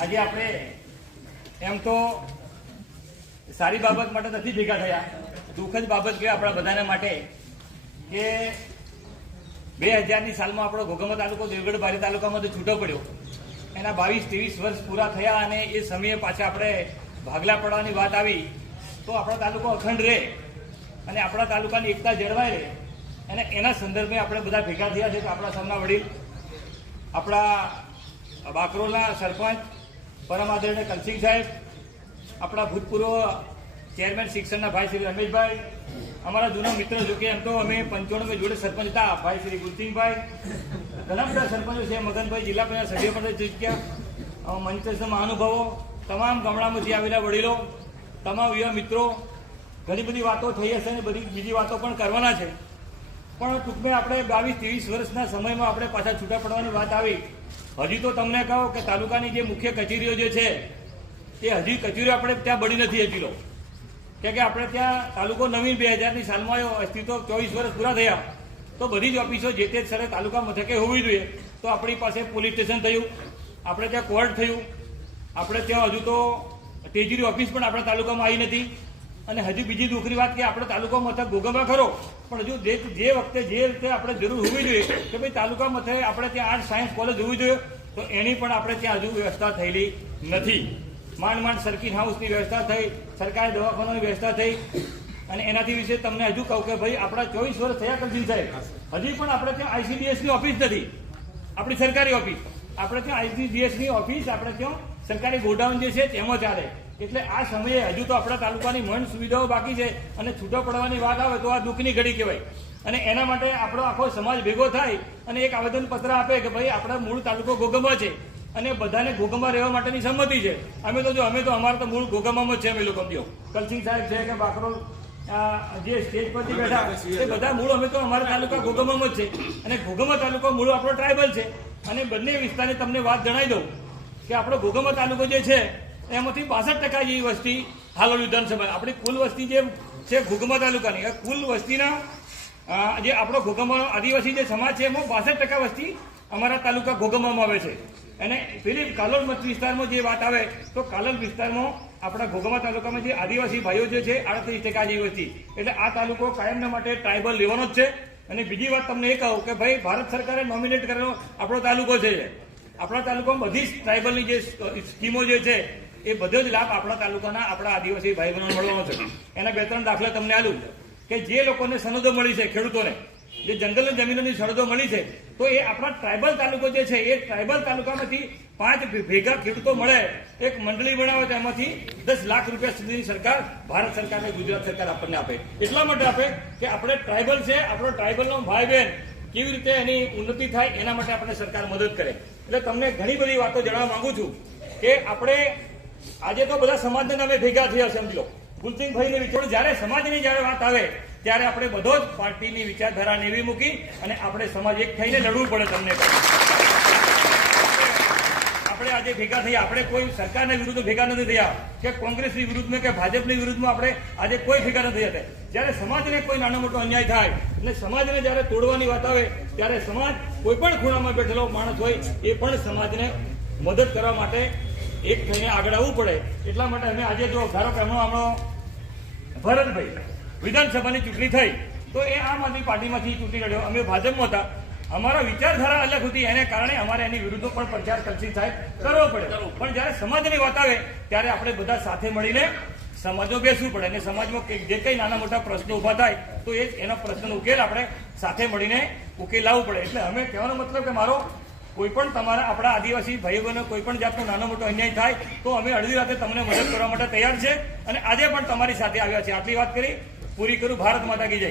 આજે આપણે એમ તો સારી બાબત માટે નથી ભેગા થયા, દુઃખદ બાબત કહેવાય આપણા બધાના માટે કે 2000ની સાલમાં આપણો ઘોઘંબા તાલુકો દેવગઢ બારી તાલુકામાંથી છૂટો પડ્યો. એના 22-23 વર્ષ પૂરા થયા અને એ સમયે પાછા આપણે ભાગલા પડવાની વાત આવી તો આપણો તાલુકો અખંડ રહે અને આપણા તાલુકાની એકતા જળવાઈ રહે અને એના સંદર્ભે આપણે બધા ભેગા થયા છે. તો આપણા સૌના વડીલ, આપણા બાકરોલના સરપંચ પરમ આદરણીય કલસિંહ સાહેબ, આપણા ભૂતપૂર્વ ચેરમેન શિક્ષણના ભાઈ શ્રી રમેશભાઈ, અમારા જૂના મિત્ર, જો કે એમ તો અમે 95 જોડે સરપંચ હતા, ભાઈ શ્રી ગુલસિંહભાઈ, ઘણા બધા સરપંચો છે, મગનભાઈ, જિલ્લા પંચાયત સભ્ય પણ ચૂક્યા, મંચસ્થ મહાનુભાવો, તમામ ગામડામાંથી આવેલા વડીલો, તમામ યુવા મિત્રો, ઘણી બધી વાતો થઈ હશે અને બધી બીજી વાતો પણ કરવાના છે. પણ ટૂંકમાં આપણે 22-23 વર્ષના સમયમાં આપણે પાછા છૂટા પડવાની વાત આવી. હજી તો તમને કહો કે તાલુકાની જે મુખ્ય કચેરીઓ જે છે એ હજી કચેરીઓ આપણે ત્યાં બની નથી હજી લો, કે આપણે ત્યાં તાલુકો નવીન 2000ની સાલમાં આવ્યો, અસ્તિત્વ 24 વર્ષ પૂરા થયા તો બધી જ ઓફિસો જે તે સ્થળે તાલુકા મથકે હોવી જોઈએ. તો આપણી પાસે પોલીસ સ્ટેશન થયું, આપણે ત્યાં કોર્ટ થયું, આપણે ત્યાં હજુ તો તેજરી ઓફિસ પણ આપણા તાલુકામાં આવી નથી. અને હજી બીજી દુઃખની વાત કે આપણો તાલુકા મથક ઘોઘંબા ખરો, પણ હજુ જે વખતે જે રીતે આપણે જરૂર હોવી જોઈએ કે ભાઈ તાલુકા મથકે આપણે ત્યાં આર્ટ્સ સાયન્સ કોલેજ હોવી જોઈએ, તો એની પણ આપણે ત્યાં હજુ વ્યવસ્થા થયેલી નથી. માંડ સર્કિટ હાઉસની વ્યવસ્થા થઈ, સરકારી દવાખાનાની વ્યવસ્થા થઈ. અને એનાથી વિશે તમને હજુ કહું કે ભાઈ આપણા 24 વર્ષ થયા કલસિંહ સાહેબ, હજી પણ આપણે ત્યાં આઈસીડીએસની ઓફિસ નથી, આપણી સરકારી ઓફિસ. આપણે ત્યાં આઈસીડીએસની ઓફિસ, આપણે ત્યાં સરકારી ગોડાઉન જે છે તેમાં ચાલે. એટલે આ સમયે હજુ તો આપણા તાલુકાની મન સુવિધાઓ બાકી છે અને છૂટો પડવાની વાત આવે તો આ દુઃખની ઘડી કહેવાય. અને એના માટે આપણો આખો સમાજ ભેગો થાય અને એક આવેદનપત્ર આપે કે ભાઈ આપણા મૂળ તાલુકો ઘોઘંબા છે અને બધાને ઘોઘંબા રહેવા માટેની સંમતિ છે. અમે તો અમારા તો મૂળ ઘોઘંબામાં જ છે. અમે લોકો કલસિંહ સાહેબ છે કે બાકરોલ જે સ્ટેજ પરથી બેઠા એ બધા મૂળ અમે તો અમારા તાલુકા ઘોઘંબામાં જ છે. અને ઘોઘંબા તાલુકો મૂળ આપણો ટ્રાઇબલ છે. અને બંને વિસ્તારની તમને વાત જણાવી દઉં કે આપણો ઘોઘંબા તાલુકો જે છે એમાંથી 62% જેવી વસ્તી હાલોલ વિધાનસભા, આપણી કુલ વસ્તી જે છે ઘોઘંબા તાલુકાની, કુલ વસ્તીના જે આપણો ઘોઘંબાનો આદિવાસી જે સમાજ છે એમાં 62% વસ્તી અમારા તાલુકા ઘોઘંબામાં આવે છે. અને પેલી કાલોલ મત વિસ્તારમાં જે વાત આવે તો કાલોલ વિસ્તારમાં આપણા ઘોઘંબા તાલુકામાં જે આદિવાસી ભાઈઓ જે છે 38% જેવી વસ્તી. એટલે આ તાલુકો કાયમના માટે ટ્રાઇબલ લેવાનો જ છે. અને બીજી વાત તમને એ કહું કે ભાઈ ભારત સરકારે નોમિનેટ કરેલો આપણો તાલુકો છે. આપણા તાલુકામાં બધી જ ટ્રાઇબલની જે સ્કીમો જે છે એ બધો જ લાભ આપણા તાલુકાના આપણા આદિવાસી ભાઈ બહેનોને મળવાનો છે. એના 2-3 દાખલા તમને આલું કે જે લોકોને સનદો મળી છે, ખેડૂતોને જે જંગલની જમીનોની સનદો મળી છે, તો એ આપણા ટ્રાઇબલ તાલુકો જે છે એ ટ્રાઇબલ તાલુકામાંથી 5 ભેગા ખેડૂતો મળે, એક મંડળી બનાવે, તેમાંથી 10 લાખ રૂપિયા સુધીની સરકાર, ભારત સરકારને, ગુજરાત સરકાર આપણને આપે. એટલા માટે આપે કે આપણે ટ્રાઇબલ છે, આપણો ટ્રાઇબલનો ભાઈ બહેન કેવી રીતે એની ઉન્નતિ થાય એના માટે આપણે સરકાર મદદ કરે. એટલે તમને ઘણી બધી વાતો જણાવવા માંગુ છું કે આપણે આજે તો બધા સમાજના નામે ભેગા થયા, સમજી લો, ગુલસિંહભાઈને વિચાર. જયારે સમાજની જયારે વાત આવે ત્યારે આપણે બધો જ પાર્ટીની વિચારધારા નેવી મૂકી અને આપણે સમાજ એક થઈને લડવું પડે. તમને આપણે આજે ભેગા થયા, આપણે કોઈ સરકારના વિરુદ્ધ ભેગા નથી થયા કે કોંગ્રેસની વિરુદ્ધમાં કે ભાજપની વિરુદ્ધમાં આપણે આજે કોઈ ભેગા નથી થયા. જયારે સમાજને કોઈ નાનો મોટો અન્યાય થાય એટલે સમાજને જયારે તોડવાની વાત આવે ત્યારે સમાજ કોઈ પણ ખૂણામાં બેઠેલો માણસ હોય એ પણ સમાજને મદદ કરવા માટે એક થઈને આગળ આવવું પડે. એટલા માટે અમે આજે જો ધારો કે હમણાં ભરતભાઈ વિધાનસભાની ચૂંટણી થઈ તો એ આમ આદમી પાર્ટીમાંથી ચૂંટણી લડ્યો, અમે ભાજપમાં હતા. અમારા વિચારધારા અલગ હતી, એને કારણે અમારે એની વિરુદ્ધ પણ પ્રચાર કલસિંહ સાહેબ કરવો પડે. પણ જયારે સમાજની વાત આવે ત્યારે આપણે બધા સાથે મળીને સમાજમાં બેસવું પડે અને સમાજમાં જે કંઈ નાના મોટા પ્રશ્નો ઉભા થાય તો એ એનો પ્રશ્નનો ઉકેલ આપણે સાથે મળીને ઉકેલ લાવવું પડે. એટલે અમે કહેવાનો મતલબ કે મારો કોઈ પણ તમારા આપણા આદિવાસી ભાઈ બહેનો કોઈ પણ જાતનો નાનો મોટો અન્યાય થાય તો અમે અડધી રાતે તમને મદદ કરવા માટે તૈયાર છે અને આજે પણ તમારી સાથે આવ્યા છે. આટલી વાત કરી પૂરી કરું. ભારત માતા કી જય.